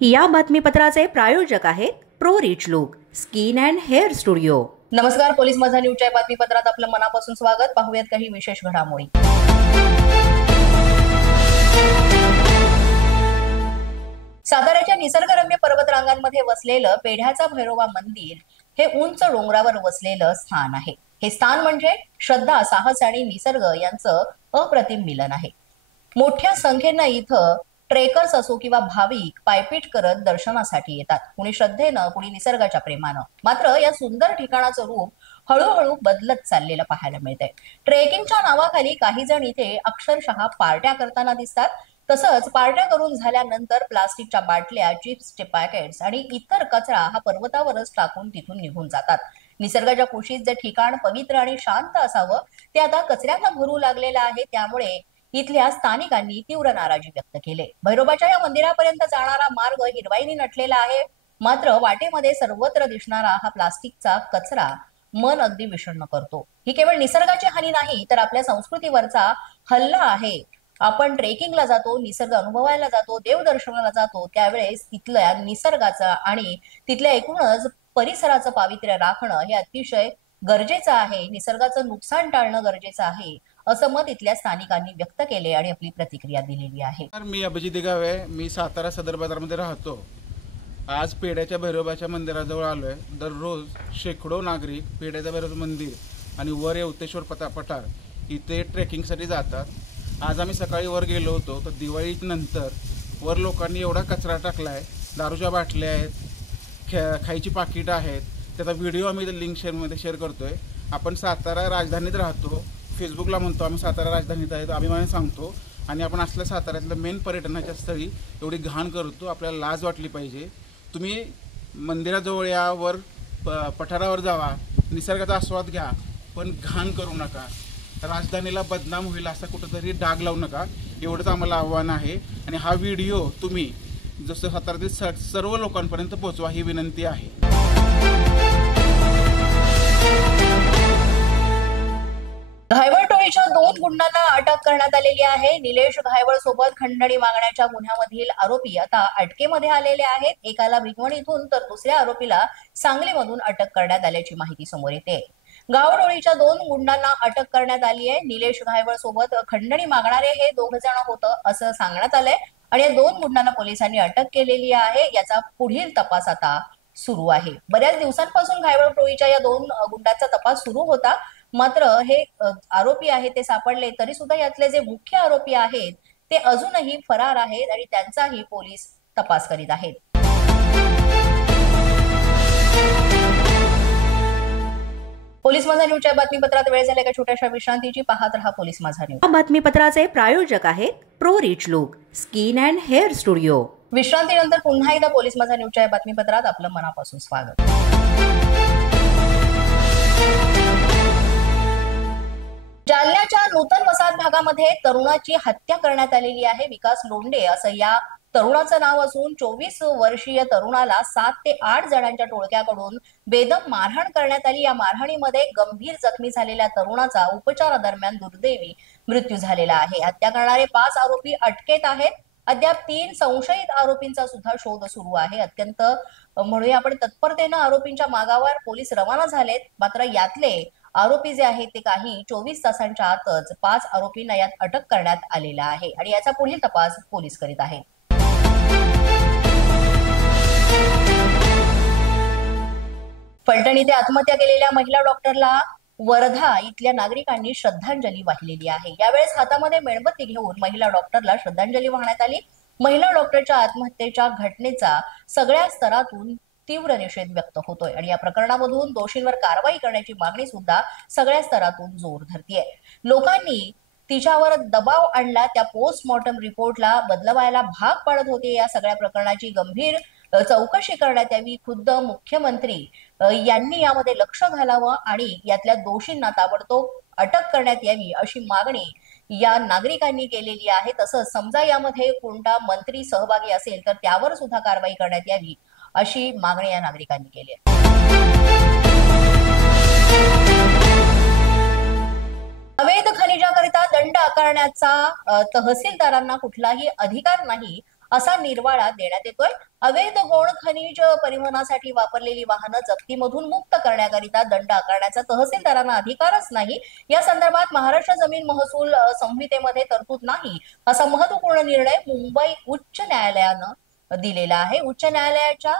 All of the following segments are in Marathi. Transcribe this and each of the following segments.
या बातमीपत्राचे प्रायोजक आहेत pro rich look skin and hair studio. नमस्कार, पोलीस माझा न्यूजच्या बातमीपत्रात आपलं मनापासून स्वागत। पाहूयात काही विशेष घडामोडी। साताऱ्याच्या निसर्गरम्य पर्वतरांगांमध्ये वसलेलं पेढ्याचा भैरोबा मंदिर हे उंच डोंगरावर वसलेलं स्थान आहे। हे स्थान म्हणजे श्रद्धा, साहस आणि निसर्ग यांचं अप्रतिम मिलन आहे। मोठ्या संख्येनं इथं ट्रेकर्स असो किंवा भाविक पायपीट करत दर्शनासाठी येतात, कुणी श्रद्धेनं, कुणी निसर्गाच्या प्रेमानं। मात्र या सुंदर ठिकाणाचं रूप हळूहळू बदलत चाललेलं पाहायला मिळतंय। ट्रेकिंगच्या नावाखाली काही जण इथे अक्षरशः पार्ट्या करताना दिसतात। तसंच पार्ट्या करून झाल्यानंतर प्लास्टिकच्या बाटल्या, चिप्सचे पॅकेट्स आणि इतर कचरा हा पर्वतावरच टाकून तिथून निघून जातात। निसर्गाच्या कुशीत जे ठिकाण पवित्र आणि शांत असावं ते आता कचऱ्यानं भरू लागलेलं आहे। त्यामुळे इथल्या स्थानिकांनी तीव्र नाराजी व्यक्त केली। भैरोबाच्या या मंदिरापर्यंत जाणारा मार्ग हिरवाईने नटलेला आहे, मात्र वाटेमध्ये सर्वत्र दिसणारा हा प्लास्टिकचा कचरा मन अगदी विषण्ण करतो। ही केवळ निसर्गाची हानी नाही, तर आपल्या संस्कृतीवरचा हल्ला आहे। आपण ट्रेकिंगला जातो, निसर्ग अनुभवायला जातो, देवदर्शनाला जातो, त्यावेळेस तिथल्या निसर्गाचा आणि तिथल्या एकूणच परिसराचं पावित्र्य राखणं हे अतिशय गरजेचं आहे। निसर्गाचं नुकसान टाळणं गरजेचं आहे, असं मत इथल्या स्थानिकांनी व्यक्त केले आणि आपली प्रतिक्रिया दिलेली आहे। मी अभिजित दिगावे, मी सातारा सदर बाजारमध्ये राहतो। आज पेढ्याच्या भैरोबाच्या मंदिराजवळ आलोय। दररोज शेकडो नागरिक पेढ्याच्या भैरोबा मंदिर आणि वर येवतेश्वर पठार इथे ट्रेकिंगसाठी जातात। आज आम्ही सकाळी वर गेलो होतो, तर दिवाळीनंतर वर लोकांनी एवढा कचरा टाकलाय, दारूच्या बाटल्या आहेत, खायची पाकिटं आहेत। त्याचा व्हिडिओ आम्ही लिंक शेअर करतोय। आपण सातारा राजधानीत राहतो, फेसबुकला म्हणतो आम्ही सातारा राजधानीत आहे, अभिमानाने सांगतो। आणि आपण असल्या साताऱ्यातलं मेन पर्यटनाच्या स्थळी एवढी घाण करतो, आपल्याला लाज वाटली पाहिजे। तुम्ही मंदिराजवळ या, वर पठारावर जावा, निसर्गाचा आस्वाद घ्या, पण घाण करू नका। राजधानीला बदनाम होईल असा कुठंतरी डाग लावू नका, एवढंच आम्हाला आव्हान आहे। आणि हा व्हिडिओ तुम्ही जसं साताऱ्यातील सर्व लोकांपर्यंत पोहोचवा ही विनंती आहे। घायवळ टोळीच्या 2 गुंडांना अटक करण्यात आलेली आहे। निलेश घायवळ सोबत खंडणी मागण्याच्या गुन्ह्यामधील आरोपी आता अटकेमध्ये आलेले आहेत। एकाला भिगवणीतून तर दुसऱ्या आरोपीला सांगलीमधून अटक करण्यात आल्याची माहिती समोर येते। घायवळ टोळीच्या 2 गुंडांना अटक करण्यात आली आहे। निलेश घायवळ सोबत खंडणी मागणारे हे 2 जण होतं असं सांगण्यात आलंय आणि या 2 गुंडांना पोलिसांनी अटक केलेली आहे। याचा पुढील तपास आता सुरू आहे। बऱ्याच दिवसांपासून घायवळ टोळीच्या या 2 गुंडांचा तपास सुरू होता, मात्र हे आरोपी आहेत ते सापडले तरी सुद्धा यातले जे मुख्य आरोपी आहेत ते अजूनही फरार आहेत आणि त्यांचाही पोलीस तपास करीत आहेत। पोलीस माझा न्यूजच्या बातमीपत्रात वेळ झाला एका छोट्याशा विश्रांतीची। पाहत रहा पोलीस माझा न्यूज। या बातमीपत्राचे प्रायोजक आहेत pro rich look skin and hair studio. विश्रांतीनंतर पुन्हा एकदा पोलीस माझा न्यूजच्या बातमीपत्रात आपलं मनापासून स्वागत। जालन्याच्या नूतन वसाहत भागामध्ये तरुणाची हत्या करण्यात आलेली आहे। विकास लोंढे असं या तरुणाचं नाव असून 24 वर्षीय तरुणाला 7 ते 8 जणांच्या टोळक्याकडून बेदम मारहाण करण्यात आली। या मारहाणीमध्ये गंभीर जखमी झालेल्या तरुणाचा उपचारादरम्यान दुर्दैवी मृत्यू झालेला आहे। हत्या करणारे 5 आरोपी अटकेत आहेत। अद्याप 3 संशयित आरोपींचा सुद्धा शोध सुरू आहे। अत्यंत म्हणूया आपण तत्परतेनं आरोपींच्या मागावर पोलीस रवाना झालेत, मात्र यातले आरोपी जे आहेत ते काही 24 तासांच्या आतच 5 आरोपींना यात अटक करण्यात आलेला आहे आणि याचा पुढील तपास पोलीस करीत आहेत। फलटण इथे आत्महत्या केलेल्या महिला डॉक्टरला वर्धा इथल्या नागरिकांनी श्रद्धांजली वाहिलेली आहे। यावेळेस हातामध्ये मेणबत्ती घेऊन महिला डॉक्टरला श्रद्धांजली वाहण्यात आली। महिला डॉक्टरच्या आत्महत्येच्या घटनेचा सगळ्या स्तरातून तीव्र निषेध व्यक्त होतोय आणि या प्रकरणामधून दोषींवर कारवाई करण्याची मागणी सुद्धा सगळ्या स्तरातून जोर धरतीये। लोकांनी तिच्यावर दबाव आणला, त्या पोस्टमॉर्टम रिपोर्टला बदलवायला भाग पाडत होते। या सगळ्या प्रकरणाची गंभीर चौकशी करण्यात यावी। खुद्द मुख्यमंत्री यांनी यामध्ये लक्ष घालावं आणि यातल्या दोषींना ताबडतोब अटक करण्यात यावी अशी मागणी या नागरिकांनी केलेली आहे। तसंच समजा यामध्ये कोणता मंत्री सहभागी असेल तर त्यावर सुद्धा कारवाई करण्यात यावी अशी मागणी या नागरिकांनी केली आहे। अवैध खनिजाकरिता दंड आकारण्याचा तहसीलदारांना कुठलाही अधिकार नाही असा निर्वाळा देण्यात येतोय। अवैध गौण खनिज परिवहनासाठी वापरलेली वाहनं जप्तीमधून मुक्त करण्याकरिता दंड आकारण्याचा तहसीलदारांना अधिकारच नाही। या संदर्भात महाराष्ट्र जमीन महसूल संहितेमध्ये तरतूद नाही, असा महत्वपूर्ण निर्णय मुंबई उच्च न्यायालयानं दिलेला आहे। उच्च न्यायालयाच्या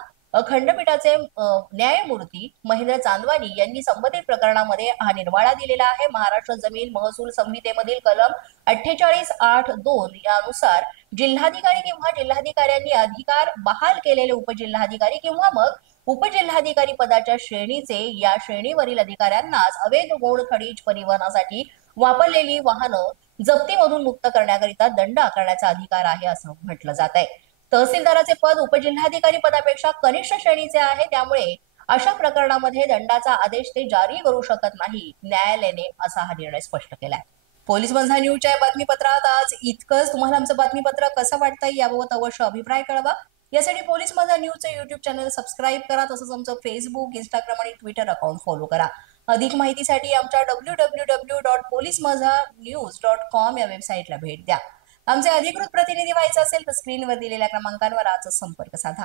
खंडपीठाचे न्यायमूर्ती महेंद्र चांदवानी यांनी संबंधित प्रकरणामध्ये हा निर्वाळा दिलेला आहे। महाराष्ट्र जमीन महसूल संहितेमधील कलम 48.8.2 यानुसार जिल्हाधिकारी किंवा जिल्हाधिकाऱ्यांनी अधिकार बहाल केलेले उपजिल्हाधिकारी किंवा मग उपजिल्हाधिकारी पदाच्या श्रेणीचे या श्रेणीवरील अधिकाऱ्यांनाच अवैध गौण खनिज परिवहनासाठी वापरलेली वाहनं जप्तीमधून मुक्त करण्याकरिता दंड आकारण्याचा अधिकार आहे असं म्हटलं जात आहे। तहसीलदाराचे पद उपजिल्हाधिकारी पदापेक्षा कनिष्ठ श्रेणीचे आहे, त्यामुळे अशा प्रकरणामध्ये दंडाचा आदेश ते जारी करू शकत नाही। न्यायालयाने असा हा निर्णय स्पष्ट केलाय। पोलीस माझा न्यूजच्या बातमीपत्रात आज इतकंच। तुम्हाला आमचं बातमीपत्र कसं वाटतंय याबाबत अवश्य अभिप्राय कळवा। यासाठी पोलीस माझा न्यूजचे युट्यूब चॅनल सबस्क्राईब करा, तसंच आमचं फेसबुक, इंस्टाग्राम आणि ट्विटर अकाउंट फॉलो करा। अधिक माहितीसाठी आमच्या www.policemazhanews.com या वेबसाईटला भेट द्या। आमचे अधिकृत प्रतिनिधी व्हायचे असेल तर स्क्रीनवर दिलेल्या क्रमांकांवर आजच संपर्क साधा।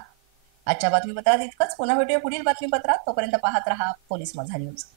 आजच्या बातमीपत्रात इतकंच। पुन्हा भेटूया पुढील बातमीपत्रात। तोपर्यंत पाहत रहा पोलीस माझा न्यूज।